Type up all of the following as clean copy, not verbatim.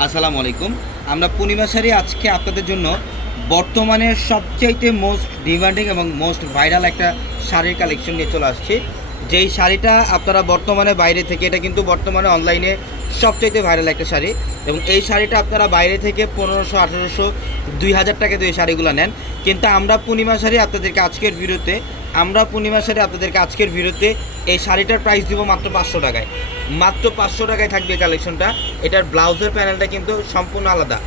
আসসালামু আলাইকুম। আমরা পূর্ণিমা শাড়ি আজকে আপনাদের জন্য বর্তমানে সবচাইতে মোস্ট ডিমান্ডিং এবং মোস্ট ভাইরাল একটা শাড়ির কালেকশন নিয়ে চলে আসছি। যেই শাড়িটা আপনারা বর্তমানে বাইরে থেকে, এটা কিন্তু বর্তমানে অনলাইনে সবচাইতে ভাইরাল একটা শাড়ি, এবং এই শাড়িটা আপনারা বাইরে থেকে 1500, 1800, 2000 টাকা দিয়ে এই শাড়িগুলো নেন। কিন্তু আমরা পূর্ণিমা শাড়ি আপনাদেরকে আজকের ভিডিওতে এই শাড়িটার প্রাইস দিব মাত্র 500 টাকায়। মাত্র 500 টাকায় থাকবে কালেকশনটা। এটার ব্লাউজের প্যানেলটা কিন্তু সম্পূর্ণ আলাদা।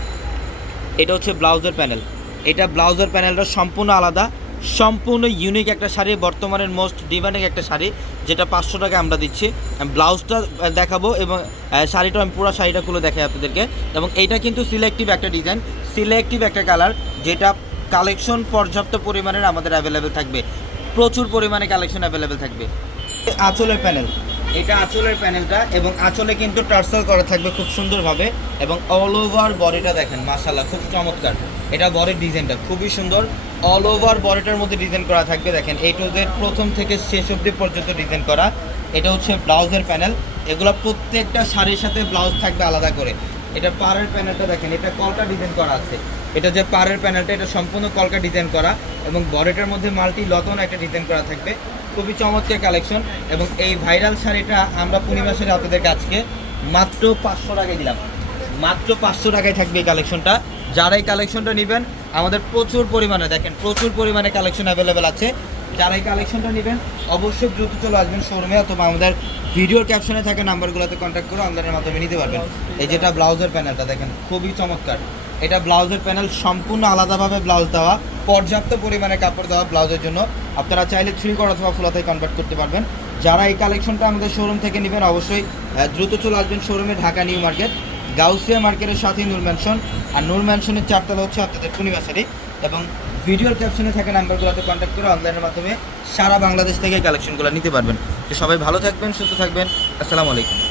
এটা হচ্ছে ব্লাউজের প্যানেল। এটা ব্লাউজের প্যানেলটা সম্পূর্ণ আলাদা, সম্পূর্ণ ইউনিক একটা শাড়ি, বর্তমানের মোস্ট ডিমান্ডিং একটা শাড়ি, যেটা 500 টাকায় আমরা দিচ্ছি। ব্লাউজটা দেখাবো এবং শাড়িটা আমি পুরো শাড়িটা খুলে দেখাই আপনাদেরকে। এবং এইটা কিন্তু সিলেক্টিভ একটা ডিজাইন, সিলেক্টিভ একটা কালার, যেটা কালেকশন পর্যাপ্ত পরিমাণের আমাদের অ্যাভেলেবেল থাকবে, প্রচুর পরিমাণে কালেকশন অ্যাভেলেবেল থাকবে। আঁচলের প্যানেল, এটা আঁচলের প্যানেলটা, এবং আঁচলে কিন্তু টার্সেল করা থাকবে খুব সুন্দরভাবে, এবং অল ওভার বডিটা দেখেন মাশাআল্লাহ খুব চমৎকার। এটা বডির ডিজাইনটা খুবই সুন্দর, অল ওভার বডিটার মধ্যে ডিজাইন করা থাকবে। দেখেন এই টু জেড প্রথম থেকে শেষ অবধি পর্যন্ত ডিজাইন করা। এটা হচ্ছে ব্লাউজের প্যানেল। এগুলো প্রত্যেকটা শাড়ির সাথে ব্লাউজ থাকবে আলাদা করে। এটা পাড়ের প্যানেলটা দেখেন, এটা কলকা ডিজাইন করা আছে। এটা যে পাড়ের প্যানেলটা, এটা সম্পূর্ণ কলকা ডিজাইন করা, এবং বডিটার মধ্যে মাল্টি লতন একটা ডিজাইন করা থাকবে। খুবই চমৎকার কালেকশন। এবং এই ভাইরাল শাড়িটা আমরা পূর্ণিমা শাড়ি আপনাদের কাছকে মাত্র 500 টাকায় দিলাম। মাত্র 500 টাকায় থাকবে এই কালেকশনটা। যারা এই কালেকশনটা নেবেন, আমাদের প্রচুর পরিমাণে দেখেন প্রচুর পরিমাণে কালেকশন অ্যাভেলেবেল আছে। যারা এই কালেকশনটা নেবেন অবশ্যই দ্রুত চলে আসবেন শোরুমে, অথবা আমাদের ভিডিওর ক্যাপশনে থাকা নাম্বারগুলোতে কন্ট্যাক্ট করে অনলাইনের মাধ্যমে নিতে পারবেন। এই যেটা ব্লাউজের প্যানেলটা দেখেন খুবই চমৎকার। এটা ব্লাউজের প্যানেল, সম্পূর্ণ আলাদাভাবে ব্লাউজ দেওয়া, পর্যাপ্ত পরিমাণে কাপড় দেওয়া ব্লাউজের জন্য। আপনারা চাইলে 3 কট অথবা ফুলাতে কনভার্ট করতে পারবেন। যারা এই কালেকশনটা আমাদের শোরুম থেকে নেবেন অবশ্যই দ্রুত চলে আসবেন শোরুমে, ঢাকা নিউ মার্কেট, গাউসিয়া মার্কেটের সাথে নূর ম্যানশন, আর নূর ম্যানশনের 4 তলা হচ্ছে আপনাদের পূর্ণিমা শাড়ি। এবং ভিডিওর ক্যাপশনে থাকা নাম্বারগুলোতে কন্ট্যাক্ট করে অনলাইনের মাধ্যমে সারা বাংলাদেশ থেকে কালেকশনগুলো নিতে পারবেন। তো সবাই ভালো থাকবেন, সুস্থ থাকবেন। আসসালামু আলাইকুম।